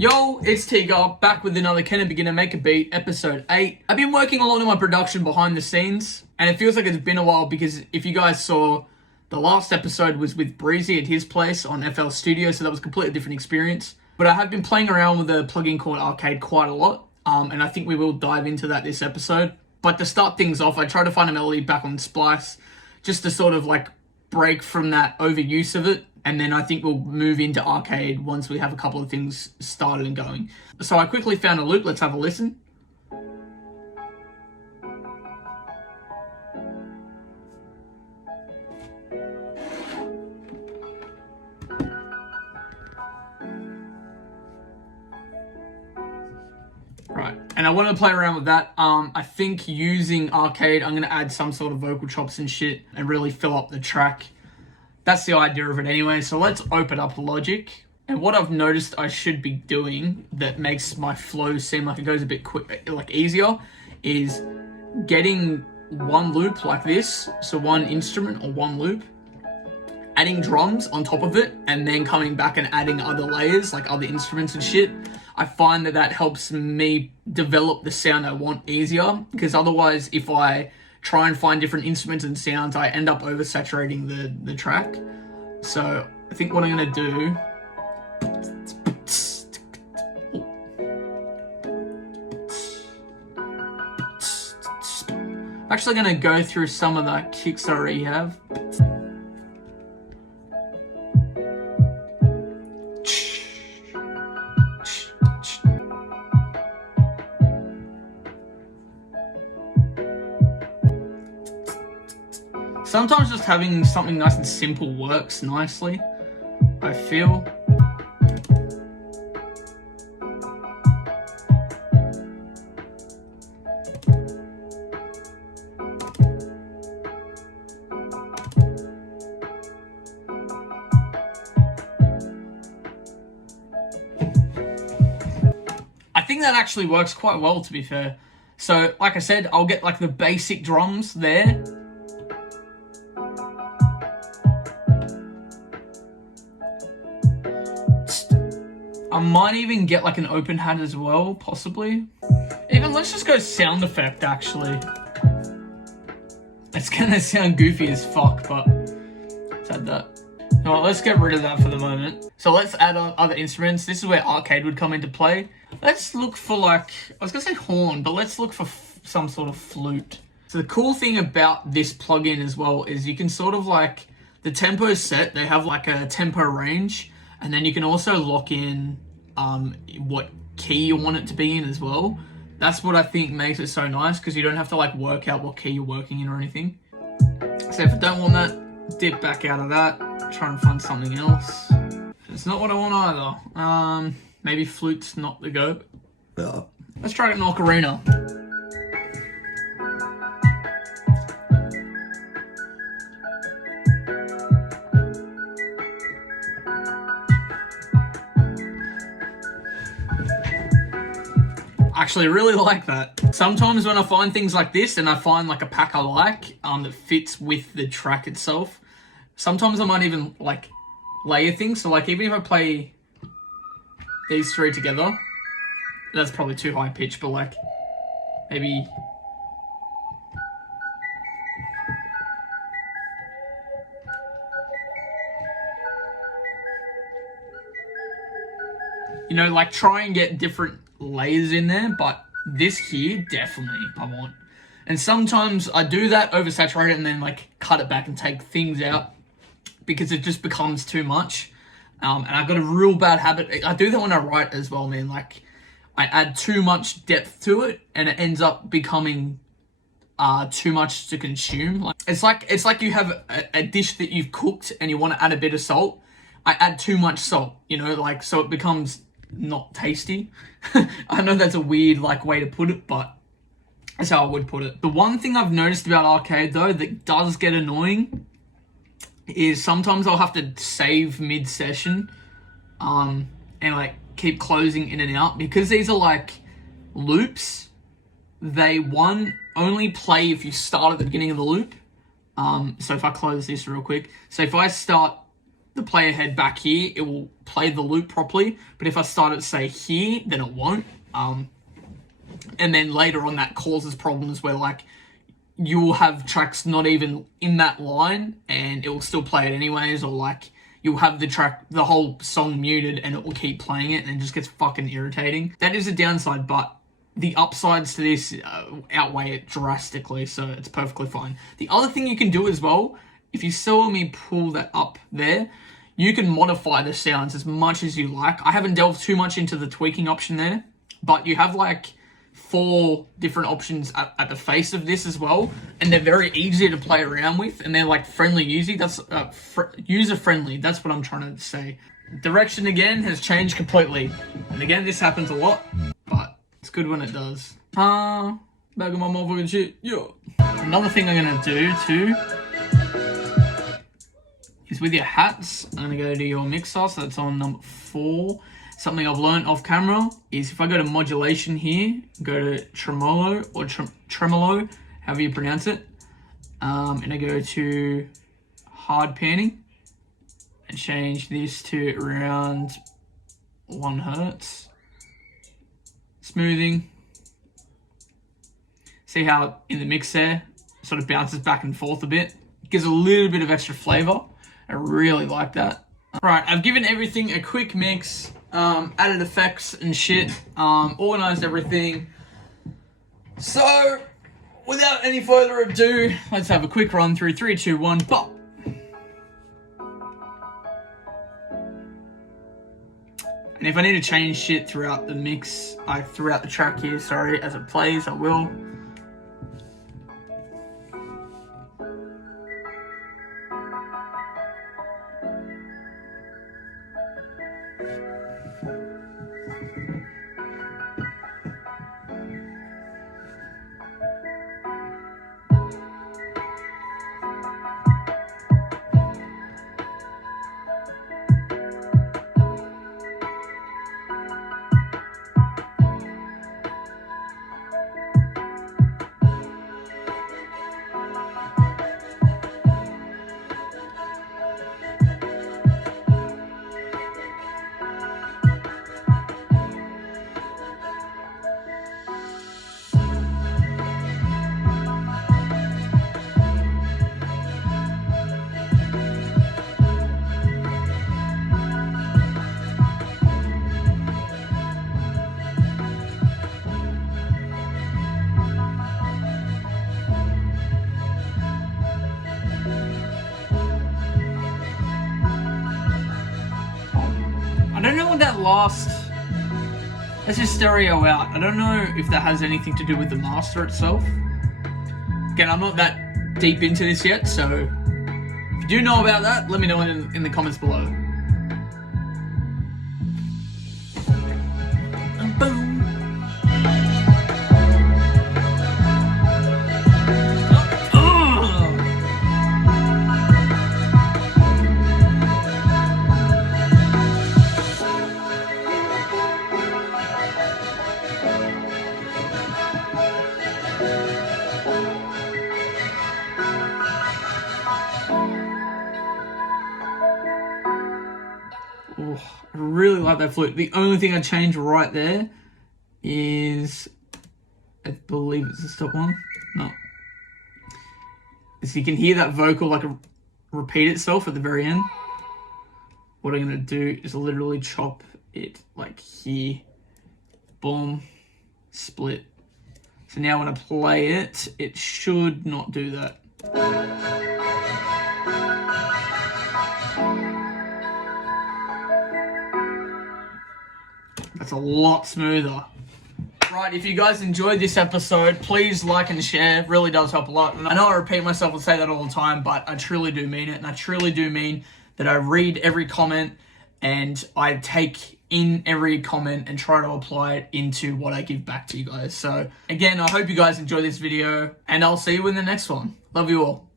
Yo, it's Tiga, back with another Can a Beginner Make a Beat, episode 8. I've been working a lot on my production behind the scenes, and it feels like it's been a while because if you guys saw, the last episode was with Breezy at his place on FL Studio, so that was a completely different experience. But I have been playing around with a plugin called Arcade quite a lot, and I think we will dive into that this episode. But to start things off, I tried to find a melody back on Splice, just to sort of like break from that overuse of it. And then I think we'll move into Arcade once we have a couple of things started and going. So I quickly found a loop. Let's have a listen. Right, and I want to play around with that. I think using Arcade, I'm going to add some sort of vocal chops and shit and really fill up the track. That's the idea of it anyway. So let's open up Logic. And what I've noticed I should be doing that makes my flow seem like it goes a bit quick, like easier, is getting one loop like this. So one instrument or one loop, adding drums on top of it, and then coming back and adding other layers, like other instruments and shit. I find that helps me develop the sound I want easier, because otherwise if I try and find different instruments and sounds, I end up oversaturating the track. So I think what I'm gonna do, I'm actually gonna go through some of the kicks I already have. Sometimes just having something nice and simple works nicely, I feel. I think that actually works quite well, to be fair. So, like I said, I'll get like the basic drums there. I might even get like an open hat as well, possibly. Even let's just go sound effect, actually. It's gonna sound goofy as fuck, but let's add that. No, let's get rid of that for the moment. So let's add on other instruments. This is where Arcade would come into play. Let's look for like, I was gonna say horn, but let's look for some sort of flute. So the cool thing about this plugin as well is you can sort of like, the tempo set, they have like a tempo range, and then you can also lock in what key you want it to be in as well. That's what I think makes it so nice, because you don't have to like work out what key you're working in or anything. So if I don't want that, dip back out of that, try and find something else. It's not what I want either. Maybe flute's not the go. Let's try an ocarina. Actually really like that. Sometimes when I find things like this and I find like a pack I like that fits with the track itself, sometimes I might even like layer things. So like even if I play these three together, that's probably too high pitch, but like maybe like try and get different layers in there, but this here, definitely I want. And sometimes I do that, oversaturate it, and then like cut it back and take things out because it just becomes too much. And I've got a real bad habit. I do that when I write as well, man. Like I add too much depth to it and it ends up becoming too much to consume. Like it's like you have a dish that you've cooked and you want to add a bit of salt. I add too much salt, like so it becomes not tasty. I know that's a weird like way to put it, but that's how I would put it. The one thing I've noticed about Arcade though that does get annoying is sometimes I'll have to save mid-session and like keep closing in and out, because these are like loops. They only play if you start at the beginning of the loop. So if I close this real quick, so if I start the player head back here, it will play the loop properly. But if I start it, say, here, then it won't. And then later on, that causes problems where, like, you'll have tracks not even in that line and it will still play it anyways, or like you'll have the whole song muted and it will keep playing it and it just gets fucking irritating. That is a downside, but the upsides to this outweigh it drastically, so it's perfectly fine. The other thing you can do as well, if you saw me pull that up there, you can modify the sounds as much as you like. I haven't delved too much into the tweaking option there, but you have like 4 different options at the face of this as well, and they're very easy to play around with, and they're like friendly user. That's user friendly. That's what I'm trying to say. Direction again has changed completely, and again this happens a lot, but it's good when it does. Back of my motherfucking shit. Yo. Another thing I'm gonna do too is with your hats. I'm gonna go to your mixer, so that's on number 4. Something I've learned off camera is if I go to modulation here, go to tremolo or tremolo, however you pronounce it, and I go to hard panning and change this to around 1 hertz. Smoothing. See how in the mix there, it sort of bounces back and forth a bit. It gives a little bit of extra flavor. I really like that. Right, I've given everything a quick mix. Added effects and shit, organized everything. So, without any further ado, let's have a quick run through 3, 2, 1, bop. And if I need to change shit throughout the mix, throughout the track here, sorry, as it plays, I will. I don't know what that last... Let's just stereo out. I don't know if that has anything to do with the master itself. Again, I'm not that deep into this yet, so if you do know about that, let me know in the comments below. Boom. Oh, I really like that flute. The only thing I change right there is, I believe it's the stop one. No. So you can hear that vocal like repeat itself at the very end. What I'm going to do is literally chop it like here. Boom. Split. So now when I play it, it should not do that. That's a lot smoother. Right, if you guys enjoyed this episode, please like and share. It really does help a lot. And I know I repeat myself and say that all the time, but I truly do mean it. And I truly do mean that I read every comment and I take in every comment and try to apply it into what I give back to you guys. So again, I hope you guys enjoy this video and I'll see you in the next one. Love you all.